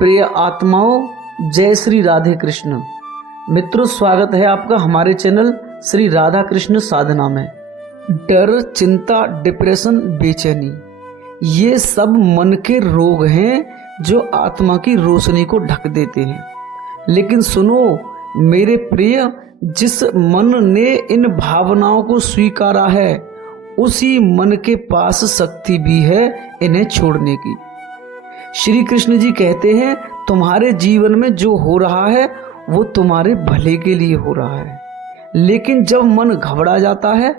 प्रिय आत्माओं, जय श्री राधे कृष्ण। मित्रों, स्वागत है आपका हमारे चैनल श्री राधा कृष्ण साधना में। डर, चिंता, डिप्रेशन, बेचैनी, ये सब मन के रोग हैं जो आत्मा की रोशनी को ढक देते हैं। लेकिन सुनो मेरे प्रिय, जिस मन ने इन भावनाओं को स्वीकारा है उसी मन के पास शक्ति भी है इन्हें छोड़ने की। श्री कृष्ण जी कहते हैं, तुम्हारे जीवन में जो हो रहा है वो तुम्हारे भले के लिए हो रहा है। लेकिन जब मन घबरा जाता है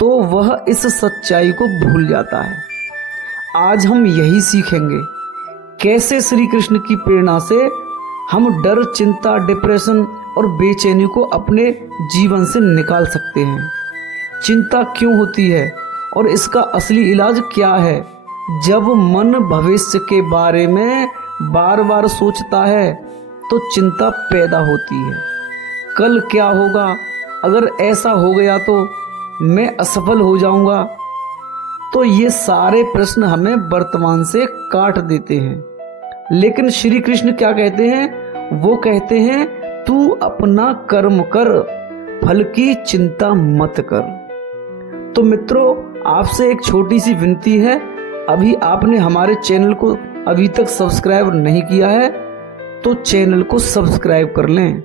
तो वह इस सच्चाई को भूल जाता है। आज हम यही सीखेंगे कैसे श्री कृष्ण की प्रेरणा से हम डर, चिंता, डिप्रेशन और बेचैनी को अपने जीवन से निकाल सकते हैं। चिंता क्यों होती है और इसका असली इलाज क्या है? जब मन भविष्य के बारे में बार बार सोचता है तो चिंता पैदा होती है। कल क्या होगा, अगर ऐसा हो गया तो मैं असफल हो जाऊंगा। तो ये सारे प्रश्न हमें वर्तमान से काट देते हैं। लेकिन श्री कृष्ण क्या कहते हैं? वो कहते हैं, तू अपना कर्म कर, फल की चिंता मत कर। तो मित्रों, आपसे एक छोटी सी विनती है, अभी आपने हमारे चैनल को अभी तक सब्सक्राइब नहीं किया है तो चैनल को सब्सक्राइब कर लें,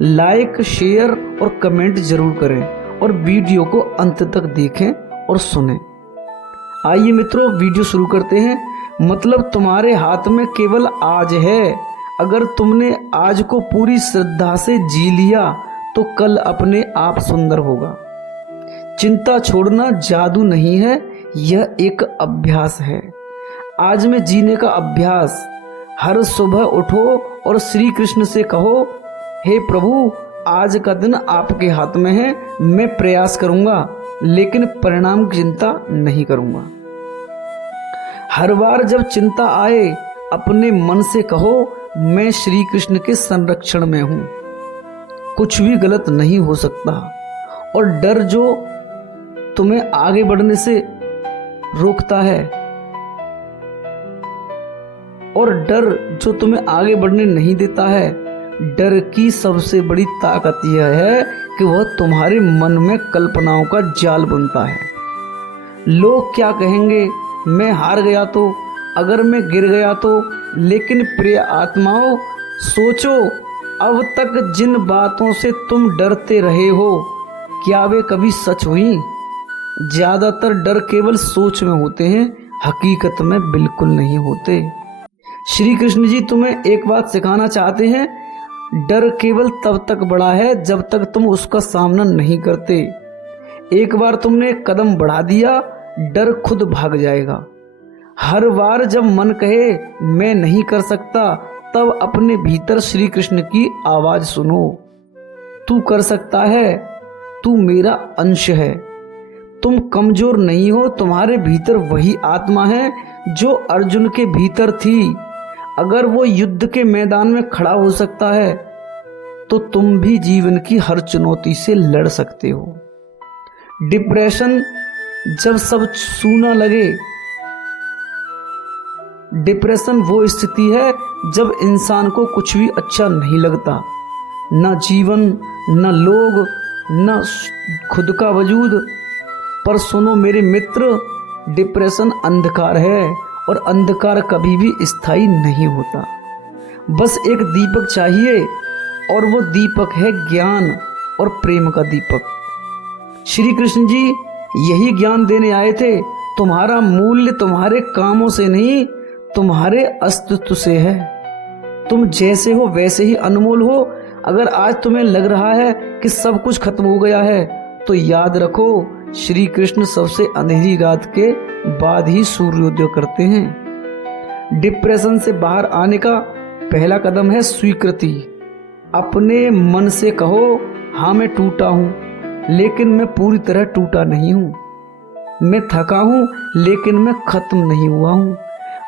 लाइक, शेयर और कमेंट जरूर करें और वीडियो को अंत तक देखें और सुनें। आइए मित्रों, वीडियो शुरू करते हैं। मतलब तुम्हारे हाथ में केवल आज है। अगर तुमने आज को पूरी श्रद्धा से जी लिया तो कल अपने आप सुंदर होगा। चिंता छोड़ना जादू नहीं है, यह एक अभ्यास है। आज में जीने का अभ्यास। हर सुबह उठो और श्री कृष्ण से कहो, हे प्रभु, आज का दिन आपके हाथ में है। मैं प्रयास करूंगा लेकिन परिणाम की चिंता नहीं करूंगा। हर बार जब चिंता आए अपने मन से कहो, मैं श्री कृष्ण के संरक्षण में हूं, कुछ भी गलत नहीं हो सकता। और डर जो तुम्हें आगे बढ़ने से रोकता है और डर जो तुम्हें आगे बढ़ने नहीं देता है, डर की सबसे बड़ी ताकत यह है कि वह तुम्हारे मन में कल्पनाओं का जाल बुनता है। लोग क्या कहेंगे, मैं हार गया तो, अगर मैं गिर गया तो। लेकिन प्रिय आत्माओं, सोचो, अब तक जिन बातों से तुम डरते रहे हो, क्या वे कभी सच हुई? ज्यादातर डर केवल सोच में होते हैं, हकीकत में बिल्कुल नहीं होते। श्री कृष्ण जी तुम्हें एक बात सिखाना चाहते हैं, डर केवल तब तक बड़ा है जब तक तुम उसका सामना नहीं करते। एक बार तुमने एक कदम बढ़ा दिया, डर खुद भाग जाएगा। हर बार जब मन कहे मैं नहीं कर सकता, तब अपने भीतर श्री कृष्ण की आवाज सुनो, तू कर सकता है, तू मेरा अंश है। तुम कमजोर नहीं हो, तुम्हारे भीतर वही आत्मा है जो अर्जुन के भीतर थी। अगर वो युद्ध के मैदान में खड़ा हो सकता है तो तुम भी जीवन की हर चुनौती से लड़ सकते हो। डिप्रेशन जब सब सूना लगे, डिप्रेशन वो स्थिति है जब इंसान को कुछ भी अच्छा नहीं लगता, ना जीवन, ना लोग, ना खुद का वजूद। पर सुनो मेरे मित्र, डिप्रेशन अंधकार है और अंधकार कभी भी स्थायी नहीं होता। बस एक दीपक चाहिए और वो दीपक है ज्ञान और प्रेम का दीपक। श्री कृष्ण जी यही ज्ञान देने आए थे। तुम्हारा मूल्य तुम्हारे कामों से नहीं, तुम्हारे अस्तित्व से है। तुम जैसे हो वैसे ही अनमोल हो। अगर आज तुम्हें लग रहा है कि सब कुछ खत्म हो गया है तो याद रखो, श्री कृष्ण सबसे अंधेरी रात के बाद ही सूर्योदय करते हैं। डिप्रेशन से बाहर आने का पहला कदम है स्वीकृति। अपने मन से कहो, हाँ मैं टूटा हूं लेकिन मैं पूरी तरह टूटा नहीं हूं। मैं थका हूं लेकिन मैं खत्म नहीं हुआ हूं।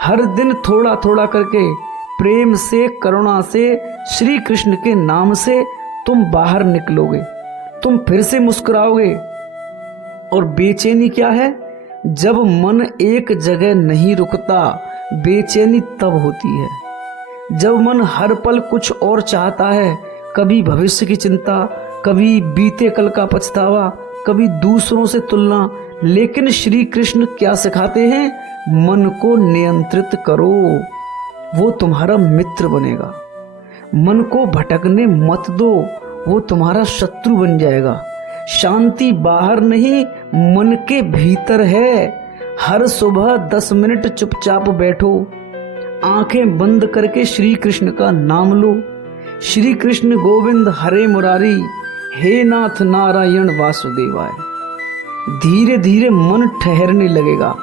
हर दिन थोड़ा थोड़ा करके प्रेम से, करुणा से, श्री कृष्ण के नाम से तुम बाहर निकलोगे, तुम फिर से मुस्कुराओगे। और बेचैनी क्या है? जब मन एक जगह नहीं रुकता, बेचैनी तब होती है जब मन हर पल कुछ और चाहता है, कभी भविष्य की चिंता, कभी बीते कल का पछतावा, कभी दूसरों से तुलना, लेकिन श्री कृष्ण क्या सिखाते हैं? मन को नियंत्रित करो, वो तुम्हारा मित्र बनेगा। मन को भटकने मत दो, वो तुम्हारा शत्रु बन जाएगा। शांति बाहर नहीं, मन के भीतर है। हर सुबह 10 मिनट चुपचाप बैठो, आंखें बंद करके श्री कृष्ण का नाम लो। श्री कृष्ण गोविंद हरे मुरारी, हे नाथ नारायण वासुदेवाय। धीरे धीरे मन ठहरने लगेगा,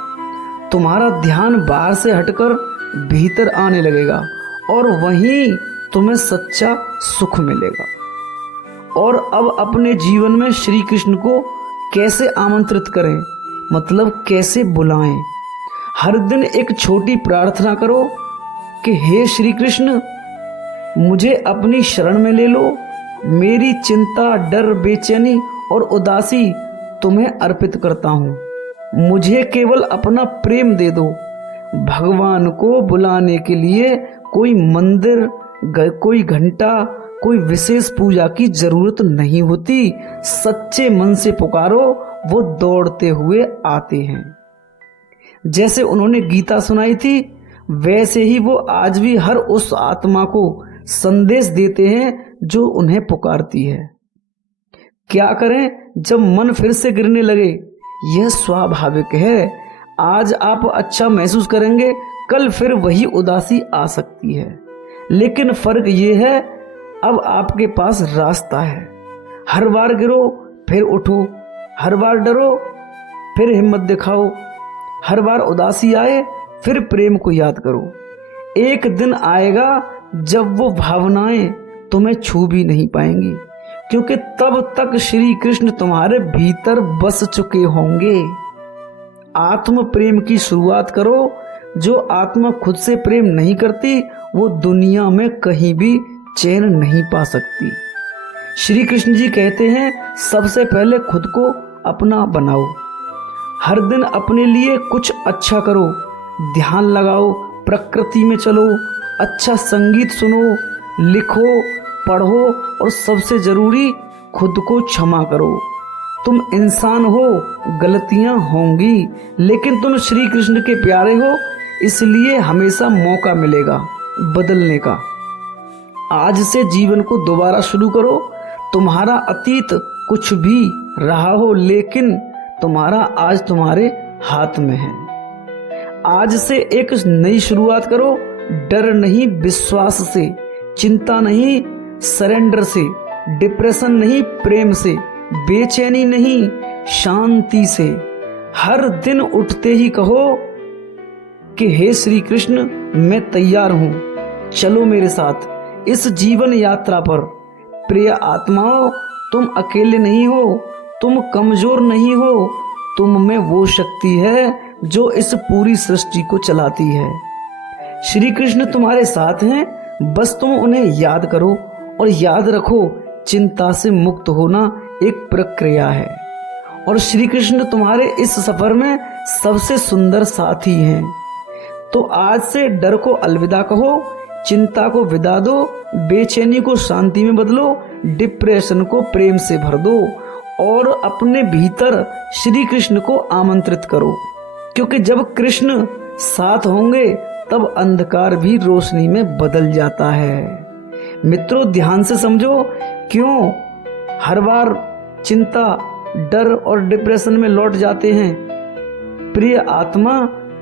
तुम्हारा ध्यान बाहर से हटकर भीतर आने लगेगा और वहीं तुम्हें सच्चा सुख मिलेगा। और अब अपने जीवन में श्री कृष्ण को कैसे आमंत्रित करें, मतलब कैसे बुलाएं? हर दिन एक छोटी प्रार्थना करो कि हे श्री कृष्ण, मुझे अपनी शरण में ले लो। मेरी चिंता, डर, बेचैनी और उदासी तुम्हें अर्पित करता हूँ। मुझे केवल अपना प्रेम दे दो। भगवान को बुलाने के लिए कोई मंदिर, कोई घंटा, कोई विशेष पूजा की जरूरत नहीं होती। सच्चे मन से पुकारो, वो दौड़ते हुए आते हैं। जैसे उन्होंने गीता सुनाई थी, वैसे ही वो आज भी हर उस आत्मा को संदेश देते हैं जो उन्हें पुकारती है। क्या करें जब मन फिर से गिरने लगे? यह स्वाभाविक है। आज आप अच्छा महसूस करेंगे, कल फिर वही उदासी आ सकती है। लेकिन फर्क ये है, अब आपके पास रास्ता है। हर बार गिरो फिर उठो, हर बार डरो फिर हिम्मत दिखाओ, हर बार उदासी आए फिर प्रेम को याद करो। एक दिन आएगा जब वो भावनाएं तुम्हें छू भी नहीं पाएंगी, क्योंकि तब तक श्री कृष्ण तुम्हारे भीतर बस चुके होंगे। आत्म प्रेम की शुरुआत करो। जो आत्मा खुद से प्रेम नहीं करती, वो दुनिया में कहीं भी चैन नहीं पा सकती। श्री कृष्ण जी कहते हैं, सबसे पहले खुद को अपना बनाओ। हर दिन अपने लिए कुछ अच्छा करो, ध्यान लगाओ, प्रकृति में चलो, अच्छा संगीत सुनो, लिखो, पढ़ो और सबसे जरूरी खुद को क्षमा करो। तुम इंसान हो, गलतियां होंगी, लेकिन तुम श्री कृष्ण के प्यारे हो, इसलिए हमेशा मौका मिलेगा बदलने का। आज से जीवन को दोबारा शुरू करो। तुम्हारा अतीत कुछ भी रहा हो, लेकिन तुम्हारा आज तुम्हारे हाथ में है। आज से एक नई शुरुआत करो। डर नहीं, विश्वास से, चिंता नहीं, सरेंडर से, डिप्रेशन नहीं, प्रेम से, बेचैनी नहीं, शांति से। हर दिन उठते ही कहो कि हे श्री कृष्ण, मैं तैयार हूं, चलो मेरे साथ इस जीवन यात्रा पर। प्रिय आत्माओं, तुम अकेले नहीं हो, तुम कमजोर नहीं हो, तुम में वो शक्ति है जो इस पूरी सृष्टि को चलाती है। श्री कृष्ण तुम्हारे साथ हैं, बस तुम उन्हें याद करो। और याद रखो, चिंता से मुक्त होना एक प्रक्रिया है और श्री कृष्ण तुम्हारे इस सफर में सबसे सुंदर साथी हैं। तो आज से डर को अलविदा कहो, चिंता को विदा दो, बेचैनी को शांति में बदलो, डिप्रेशन को प्रेम से भर दो और अपने भीतर श्री कृष्ण को आमंत्रित करो। क्योंकि जब कृष्ण साथ होंगे तब अंधकार भी रोशनी में बदल जाता है। मित्रों, ध्यान से समझो, क्यों हर बार चिंता, डर और डिप्रेशन में लौट जाते हैं। प्रिय आत्मा,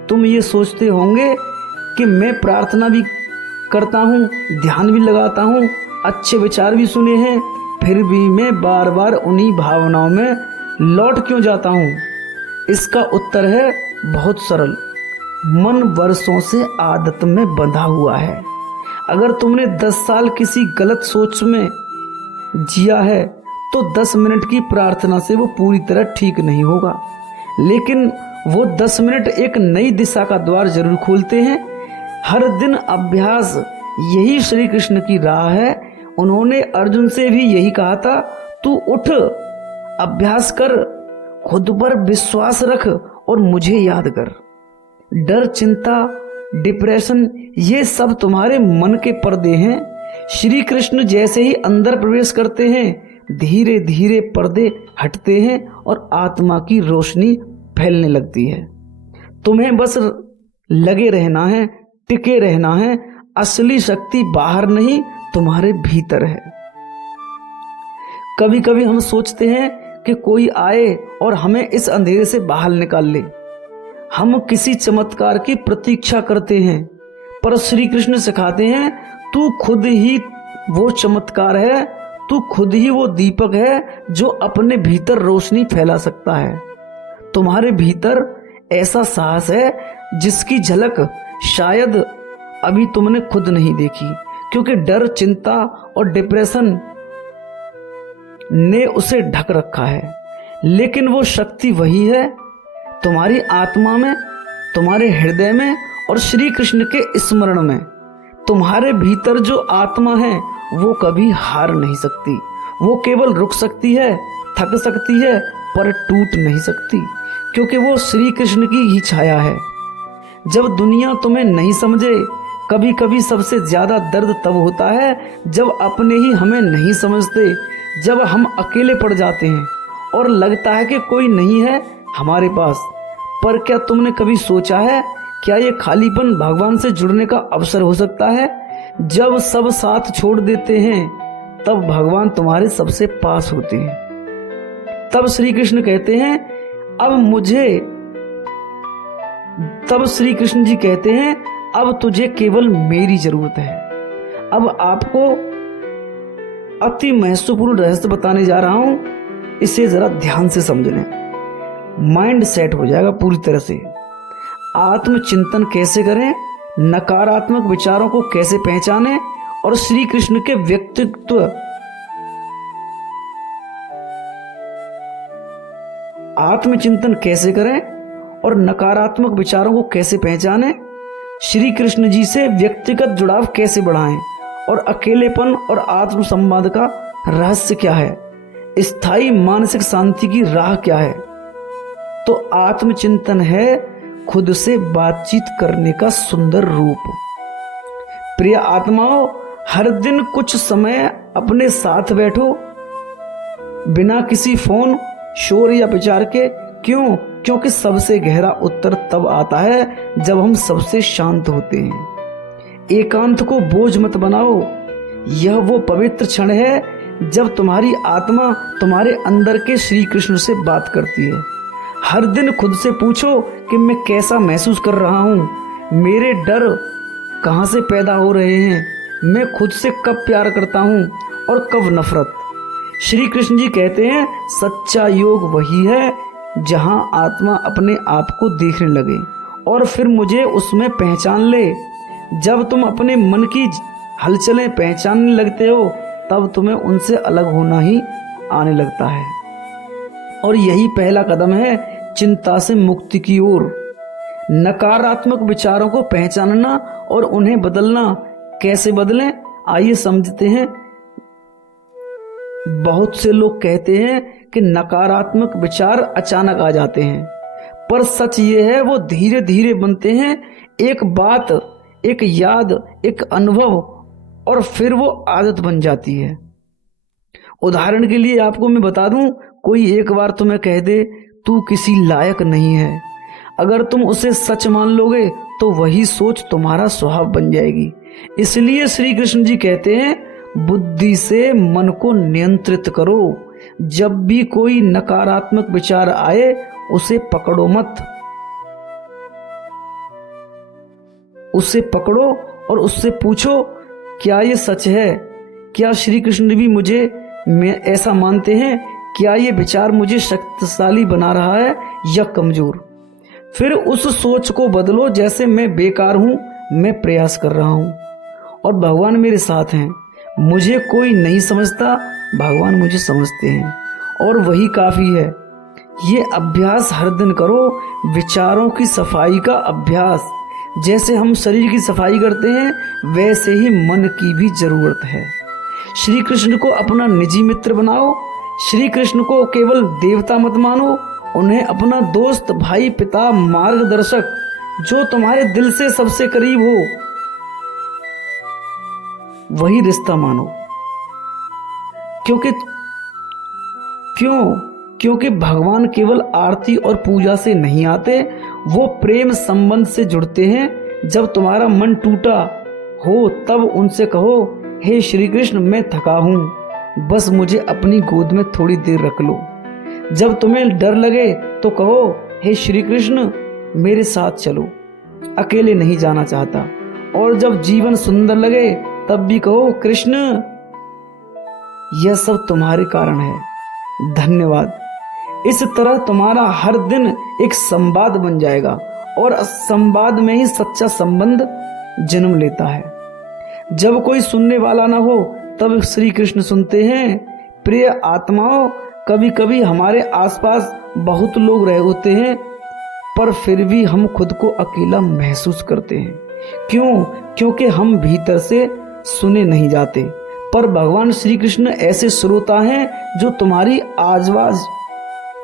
तुम ये सोचते होंगे कि मैं प्रार्थना भी करता हूँ, ध्यान भी लगाता हूँ, अच्छे विचार भी सुने हैं, फिर भी मैं बार बार उन्हीं भावनाओं में लौट क्यों जाता हूँ? इसका उत्तर है बहुत सरल। मन वर्षों से आदत में बंधा हुआ है। अगर तुमने 10 साल किसी गलत सोच में जिया है तो 10 मिनट की प्रार्थना से वो पूरी तरह ठीक नहीं होगा, लेकिन वो 10 मिनट एक नई दिशा का द्वार जरूर खोलते हैं। हर दिन अभ्यास, यही श्री कृष्ण की राह है। उन्होंने अर्जुन से भी यही कहा था, तू उठ, अभ्यास कर, खुद पर विश्वास रख और मुझे याद कर। डर, चिंता, डिप्रेशन, ये सब तुम्हारे मन के पर्दे हैं। श्री कृष्ण जैसे ही अंदर प्रवेश करते हैं धीरे धीरे पर्दे हटते हैं और आत्मा की रोशनी फैलने लगती है। तुम्हें बस लगे रहना है, टिके रहना है। असली शक्ति बाहर नहीं, तुम्हारे भीतर है। कभी कभी हम सोचते हैं कि कोई आए और हमें इस अंधेरे से बाहर निकाल ले। हम किसी चमत्कार की प्रतीक्षा करते हैं, पर श्री कृष्ण सिखाते हैं तू खुद ही वो चमत्कार है, तू खुद ही वो दीपक है जो अपने भीतर रोशनी फैला सकता है। तुम्हारे भीतर ऐसा साहस है जिसकी झलक शायद अभी तुमने खुद नहीं देखी, क्योंकि डर, चिंता और डिप्रेशन ने उसे ढक रखा है। लेकिन वो शक्ति वही है तुम्हारी आत्मा में, तुम्हारे हृदय में और श्री कृष्ण के स्मरण में। तुम्हारे भीतर जो आत्मा है वो कभी हार नहीं सकती। वो केवल रुक सकती है, थक सकती है, पर टूट नहीं सकती, क्योंकि वो श्री कृष्ण की ही छाया है। जब दुनिया तुम्हें नहीं समझे, कभी कभी सबसे ज्यादा दर्द तब होता है जब अपने ही हमें नहीं समझते, जब हम अकेले पड़ जाते हैं और लगता है कि कोई नहीं है हमारे पास। पर क्या तुमने कभी सोचा है, क्या ये खालीपन भगवान से जुड़ने का अवसर हो सकता है? जब सब साथ छोड़ देते हैं तब भगवान तुम्हारे सबसे पास होते हैं। तब श्री कृष्ण कहते हैं तब श्री कृष्ण जी कहते हैं अब तुझे केवल मेरी जरूरत है। अब आपको अति महत्वपूर्ण रहस्य बताने जा रहा हूं, इसे जरा ध्यान से समझ लें, माइंड सेट हो जाएगा पूरी तरह से। आत्मचिंतन कैसे करें, नकारात्मक विचारों को कैसे पहचानें और श्री कृष्ण के व्यक्तित्व आत्मचिंतन कैसे करें और नकारात्मक विचारों को कैसे पहचानें, श्री कृष्ण जी से व्यक्तिगत जुड़ाव कैसे बढ़ाएं और अकेलेपन और आत्म संवाद का रहस्य क्या है, स्थायी मानसिक शांति की राह क्या है। तो आत्मचिंतन है खुद से बातचीत करने का सुंदर रूप। प्रिय आत्माओं, हर दिन कुछ समय अपने साथ बैठो, बिना किसी फोन, शोर या विचार के। क्यों? क्योंकि सबसे गहरा उत्तर तब आता है जब हम सबसे शांत होते हैं। एकांत को बोझ मत बनाओ, यह वो पवित्र क्षण है जब तुम्हारी आत्मा तुम्हारे अंदर के श्री कृष्ण से बात करती है। हर दिन खुद से पूछो कि मैं कैसा महसूस कर रहा हूँ, मेरे डर कहाँ से पैदा हो रहे हैं, मैं खुद से कब प्यार करता हूँ और कब नफरत। श्री कृष्ण जी कहते हैं सच्चा योग वही है जहाँ आत्मा अपने आप को देखने लगे और फिर मुझे उसमें पहचान ले। जब तुम अपने मन की हलचलें पहचानने लगते हो तब तुम्हें उनसे अलग होना ही आने लगता है, और यही पहला कदम है चिंता से मुक्ति की ओर। नकारात्मक विचारों को पहचानना और उन्हें बदलना। कैसे बदलें, आइए समझते हैं। बहुत से लोग कहते हैं कि नकारात्मक विचार अचानक आ जाते हैं, पर सच ये है वो धीरे धीरे बनते हैं। एक बात, एक याद, एक अनुभव और फिर वो आदत बन जाती है। उदाहरण के लिए आपको मैं बता दूं, कोई एक बार तुम्हें कह दे तू किसी लायक नहीं है, अगर तुम उसे सच मान लोगे तो वही सोच तुम्हारा स्वभाव बन जाएगी। इसलिए श्री कृष्ण जी कहते हैं बुद्धि से मन को नियंत्रित करो। जब भी कोई नकारात्मक विचार आए उसे पकड़ो मत, उसे पकड़ो और उससे पूछो क्या ये सच है, क्या श्री कृष्ण भी मुझे ऐसा मानते हैं, क्या ये विचार मुझे शक्तिशाली बना रहा है या कमजोर। फिर उस सोच को बदलो, जैसे मैं बेकार हूं, मैं प्रयास कर रहा हूं और भगवान मेरे साथ हैं। मुझे कोई नहीं समझता, भगवान मुझे समझते हैं और वही काफी है। ये अभ्यास हर दिन करो, विचारों की सफाई का अभ्यास। जैसे हम शरीर की सफाई करते हैं वैसे ही मन की भी जरूरत है। श्री कृष्ण को अपना निजी मित्र बनाओ। श्री कृष्ण को केवल देवता मत मानो, उन्हें अपना दोस्त, भाई, पिता, मार्गदर्शक जो तुम्हारे दिल से सबसे करीब हो वही रिश्ता मानो। क्योंकि क्योंकि भगवान केवल आरती और पूजा से नहीं आते, वो प्रेम संबंध से जुड़ते हैं। जब तुम्हारा मन टूटा हो तब उनसे कहो, हे श्री कृष्ण मैं थका हूं, बस मुझे अपनी गोद में थोड़ी देर रख लो। जब तुम्हें डर लगे तो कहो, हे श्री कृष्ण मेरे साथ चलो, अकेले नहीं जाना चाहता। और जब जीवन सुंदर लगे तब भी कहो, कृष्ण यह सब तुम्हारे कारण है, धन्यवाद। इस तरह तुम्हारा हर दिन एक संवाद बन जाएगा और संवाद में ही सच्चा संबंध जन्म लेता है। जब कोई सुनने वाला ना हो तब श्री कृष्ण सुनते हैं। प्रिय आत्माओं, कभी कभी हमारे आसपास बहुत लोग रहे होते हैं पर फिर भी हम खुद को अकेला महसूस करते हैं। क्यों? क्योंकि हम भीतर से सुने नहीं जाते। पर भगवान श्री कृष्ण ऐसे श्रोता हैं जो तुम्हारी आवाज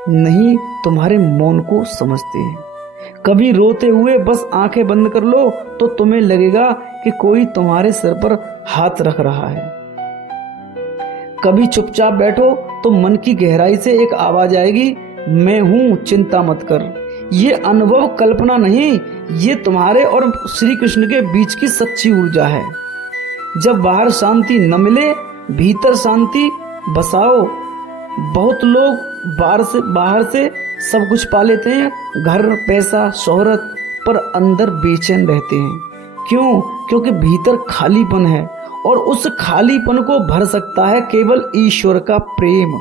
नहीं, तुम्हारे मौन को समझते हैं। कभी रोते हुए बस आंखें बंद कर लो तो तुम्हें लगेगा कि कोई तुम्हारे सिर पर हाथ रख रहा है। कभी चुपचाप बैठो तो मन की गहराई से एक आवाज आएगी, मैं हूं, चिंता मत कर। ये अनुभव कल्पना नहीं, ये तुम्हारे और श्री कृष्ण के बीच की सच्ची ऊर्जा है। जब बाहर शांति न मिले, भीतर शांति बसाओ। बहुत लोग बाहर से सब कुछ पा लेते हैं, घर, पैसा, शोहरत, पर अंदर बेचैन रहते हैं। क्यों? क्योंकि भीतर खालीपन है और उस खालीपन को भर सकता है केवल ईश्वर का प्रेम।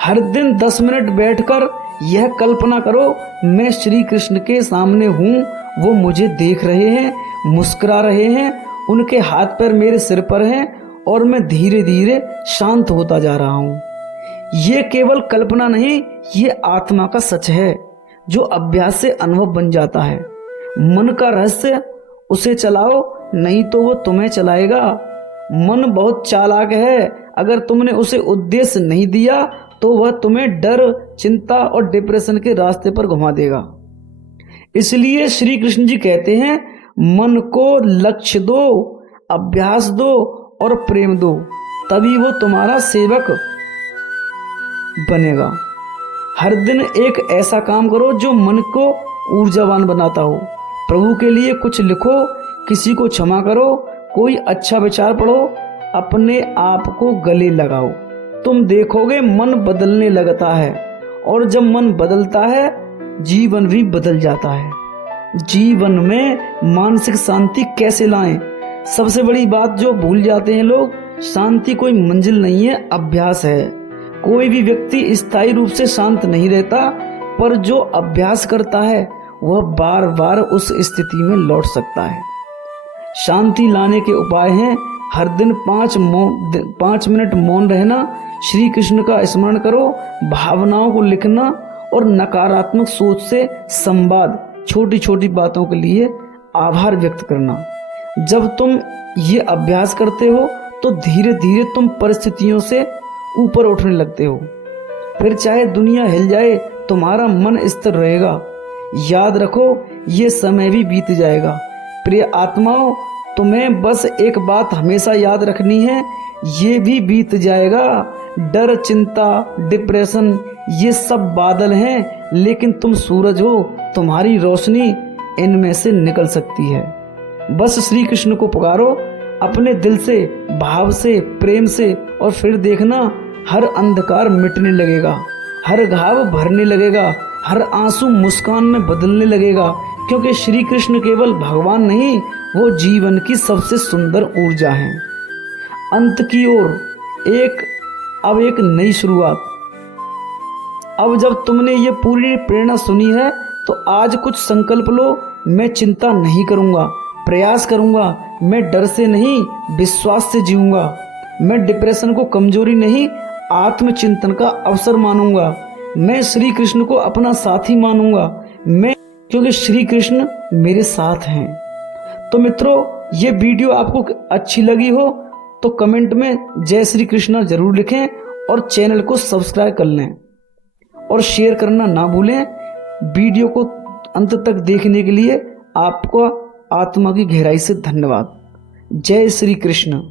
हर दिन 10 मिनट बैठकर यह कल्पना करो, मैं श्री कृष्ण के सामने हूँ, वो मुझे देख रहे हैं, मुस्कुरा रहे हैं, उनके हाथ पैर मेरे सिर पर हैं और मैं धीरे धीरे शांत होता जा रहा हूँ। ये केवल कल्पना नहीं, ये आत्मा का सच है जो अभ्यास से अनुभव बन जाता है। मन का रहस्य, उसे चलाओ नहीं तो वो तुम्हें चलाएगा। मन बहुत चालाक है, अगर तुमने उसे उद्देश्य नहीं दिया तो वह तुम्हें डर, चिंता और डिप्रेशन के रास्ते पर घुमा देगा। इसलिए श्री कृष्ण जी कहते हैं, मन को लक्ष्य दो, अभ्यास दो और प्रेम दो, तभी वो तुम्हारा सेवक बनेगा। हर दिन एक ऐसा काम करो जो मन को ऊर्जावान बनाता हो। प्रभु के लिए कुछ लिखो, किसी को क्षमा करो, कोई अच्छा विचार पढ़ो, अपने आप को गले लगाओ। तुम देखोगे मन बदलने लगता है और जब मन बदलता है जीवन भी बदल जाता है। जीवन में मानसिक शांति कैसे लाएं? सबसे बड़ी बात जो भूल जाते हैं लोग, शांति कोई मंजिल नहीं है, अभ्यास है। कोई भी व्यक्ति स्थायी रूप से शांत नहीं रहता, पर जो अभ्यास करता है वह बार बार उस स्थिति में लौट सकता है। शांति लाने के उपाय हैं, हर दिन 5 मिनट मौन रहना, श्री कृष्ण का स्मरण करो, भावनाओं को लिखना और नकारात्मक सोच से संवाद, छोटी छोटी बातों के लिए आभार व्यक्त करना। जब तुम ये अभ्यास करते हो तो धीरे धीरे तुम परिस्थितियों से ऊपर उठने लगते हो। फिर चाहे दुनिया हिल जाए, तुम्हारा मन स्थिर रहेगा। याद रखो, ये समय भी बीत जाएगा। प्रिय आत्माओं, तुम्हें बस एक बात हमेशा याद रखनी है, ये भी बीत जाएगा। डर, चिंता, डिप्रेशन ये सब बादल हैं, लेकिन तुम सूरज हो, तुम्हारी रोशनी इनमें से निकल सकती है। बस श्री कृष्ण को पुकारो अपने दिल से, भाव से, प्रेम से, और फिर देखना हर अंधकार मिटने लगेगा, हर घाव भरने लगेगा, हर आंसू मुस्कान में बदलने लगेगा। क्योंकि श्री कृष्ण केवल भगवान नहीं, वो जीवन की सबसे सुंदर ऊर्जा है। अंत की ओर अब एक नई शुरुआत। अब जब तुमने ये पूरी प्रेरणा सुनी है तो आज कुछ संकल्प लो। मैं चिंता नहीं करूंगा, प्रयास करूंगा। मैं डर से नहीं, विश्वास से जीऊंगा। मैं डिप्रेशन को कमजोरी नहीं, आत्मचिंतन का अवसर मानूंगा। मैं श्री कृष्ण को अपना साथी मानूंगा, क्योंकि श्री कृष्ण मेरे साथ हैं। तो मित्रों, ये वीडियो आपको अच्छी लगी हो तो कमेंट में जय श्री कृष्णा जरूर लिखें और चैनल को सब्सक्राइब कर लें और शेयर करना ना भूलें। वीडियो को अंत तक देखने के लिए आपको आत्मा की गहराई से धन्यवाद। जय श्री कृष्ण।